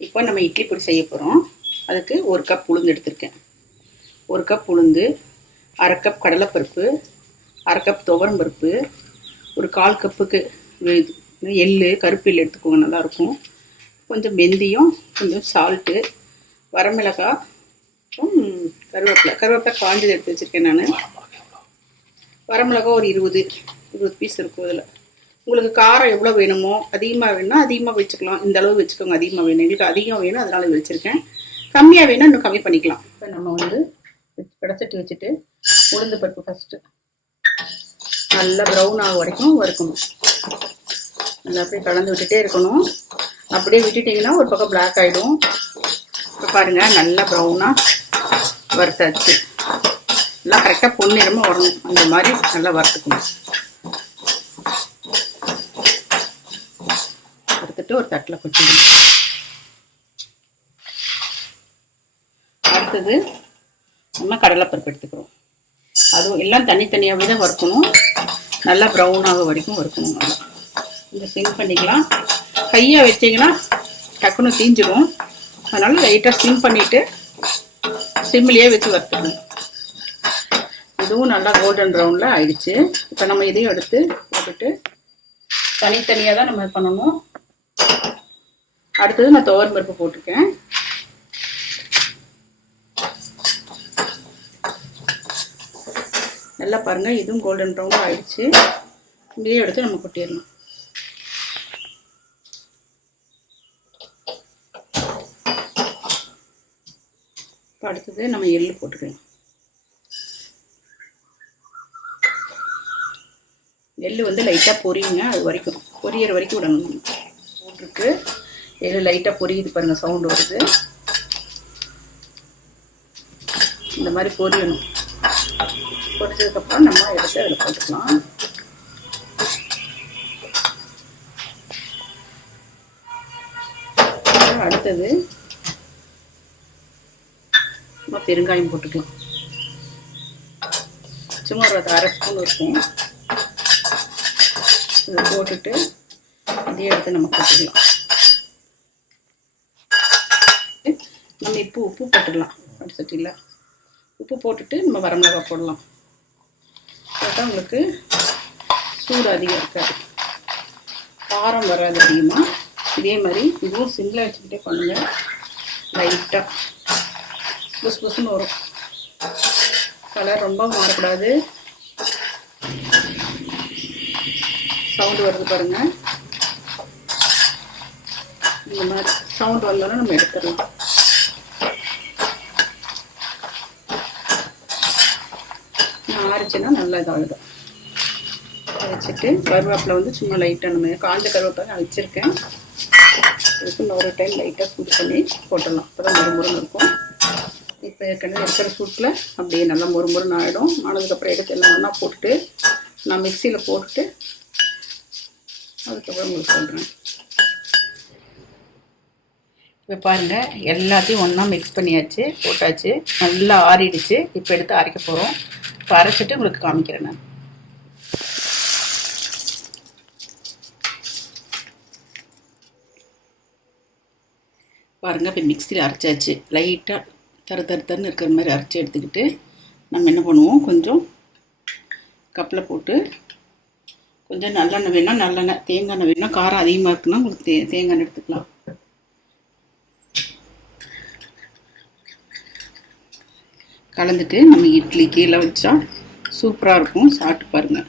இப்போ நம்ம இட்லி பொடி செய்ய போகிறோம். அதுக்கு 1 கப் உளுந்து எடுத்திருக்கேன். 1 கப் உளுந்து, 1/2 கப் கடலைப்பருப்பு, 1/2 கப் துவரம் பருப்பு, ஒரு 1/4 கப்புக்கு எள்ளு, கருப்பு எள்ளு எடுத்துக்கோங்க, நல்லாயிருக்கும். கொஞ்சம் வெந்தயம், கொஞ்சம் சால்ட்டு, வரமிளகாய், கருவேப்பிலை காஞ்சது எடுத்து வச்சுருக்கேன் நான். வரமிளகாய் ஒரு 20 பீஸ் இருக்கும். இதில் உங்களுக்கு காரம் எவ்வளோ வேணுமோ, அதிகமாக வேணும்னா அதிகமாக வச்சுக்கலாம். இந்த அளவு வச்சுக்கோங்க. அதிகமாக வேணும், எங்களுக்கு அதிகம் வேணும், அதனால வச்சுருக்கேன். கம்மியாக வேணும், இன்னும் கம்மி பண்ணிக்கலாம். இப்போ நம்ம வந்து கடைச்சட்டி வச்சுட்டு உளுந்து பருப்பு ஃபஸ்ட்டு நல்லா ப்ரௌன் ஆக வரைக்கும் வறுக்கணும். நல்லா அப்படியே கலந்து விட்டுட்டே இருக்கணும். அப்படியே விட்டுட்டிங்கன்னா ஒரு பக்கம் பிளாக் ஆகிடும். இப்போ பாருங்கள், நல்லா ப்ரௌனாக வறுத்தாச்சு. எல்லாம் கரெக்டாக பொன்னிறமாக வரணும். அந்த மாதிரி நல்லா வறுத்துக்கணும். வறுத்துட்டு ஒரு தட்டில் கொட்டிடணும். அடுத்தது நம்ம கடலைப்பருப்பு எடுத்துக்கிறோம். அதுவும் எல்லாம் தனித்தனியாகவே தான் வறுக்கணும். நல்லா ப்ரௌனாக வரைக்கும் வறுக்கணும். நல்லா கொஞ்சம் சிம் பண்ணிக்கலாம். கையை வச்சிங்கன்னா டக்குன்னு தீஞ்சிடும். அதனால் லைட்டாக சிம் பண்ணிவிட்டு சிம்மிலேயே வச்சு வறுத்துக்கணும். இதுவும் நல்லா கோல்டன் ப்ரௌனில் ஆயிடுச்சு. இப்போ நம்ம இதையும் எடுத்து போட்டுட்டு தனித்தனியாக தான் நம்ம பண்ணணும். அடுத்தது நான் துவரம் பருப்பு போட்டிருக்கேன். நல்லா பாருங்கள், இதுவும் கோல்டன் ப்ரௌன் ஆயிடுச்சு. இதையும் எடுத்து நம்ம கொட்டிடலாம். இப்போ அடுத்தது நம்ம எள்ளு போட்டுக்கலாம். எள்ளு வந்து லைட்டாக பொரியுங்க, அது வரைக்கும் பொரியற வரைக்கும் விடணும். போட்டிருக்கு, எள்ளு லைட்டாக பொரியுது பாருங்கள், சவுண்டு வருது. இந்த மாதிரி பொரியணும். பொரிச்சதுக்கப்புறம் நம்ம எடுத்து அதில் போட்டுக்கலாம். அடுத்தது நம்ம பெருங்காயம் போட்டுக்கலாம். சும்மா ஒரு 1/2 ஸ்பூன் இருக்கும். இதை போட்டுட்டு இதையே எடுத்து நம்ம போட்டுக்கலாம். நம்ம இப்போ உப்பு போட்டுடலாம். வடை சட்டியில் உப்பு போட்டுட்டு நம்ம வரமிளகாய் போடலாம். போட்டால் உங்களுக்கு சூடு அதிகம் இருக்காது, காரம் வராது அதிகமாக. இதே மாதிரி இதுவும் சிம்மில் வச்சுக்கிட்டே பண்ணுங்கள். லைட்டாக புஸ் புஸ்ன்னு வரும். கலர் ரொம்ப மாறக்கூடாது. சவுண்டு வருது பாருங்கள். இந்த மாதிரி சவுண்டு வந்தோன்னா நம்ம எடுத்துடலாம். ஆறிச்சுன்னா நல்லா இதாகிடும். வச்சுட்டு கருவேப்பிலை வந்து சும்மா லைட்டாக நம்ம காஞ்ச கருவேப்பிலை நான் வச்சுருக்கேன். இதுக்கு இன்னொரு டைம் லைட்டாக சூடு பண்ணி போட்டுடலாம். அப்போ தான் மொறுமொறுன்னு இருக்கும். இப்போ ஏற்கனவே இருக்கிற சூட்டில் அப்படியே நல்லா மொறுமொறுன்னு ஆகிடும். ஆனதுக்கப்புறம் எடுத்து எல்லாம் ஒன்றா போட்டுட்டு நான் மிக்சியில் போட்டுட்டு அதுக்கப்புறம் உங்களுக்கு சொல்கிறேன். இப்போ பாருங்கள், எல்லாத்தையும் ஒன்றா மிக்ஸ் பண்ணியாச்சு, போட்டாச்சு, நல்லா ஆறிடுச்சு. இப்போ எடுத்து அரைக்க போகிறோம். இப்போ அரைச்சிட்டு உங்களுக்கு காமிக்கிறேன் நான். பாருங்கள், இப்போ மிக்சியில் அரைச்சாச்சு. லைட்டாக தருன்னு இருக்கிற மாதிரி அரைச்சி எடுத்துக்கிட்டு நம்ம என்ன பண்ணுவோம், கொஞ்சம் கப்பில் போட்டு கொஞ்சம் நல்லெண்ணெய் வேணால் நல்லெண்ணெய், தேங்காய் எண்ணெய் வேணால், காரம் அதிகமாக இருக்குன்னா உங்களுக்கு தேங்காய் எண்ணெய் எடுத்துக்கலாம். கலந்துட்டு நம்ம இட்லி கீழே வச்சா சூப்பராக இருக்கும். சாப்பிட்டு பாருங்கள்.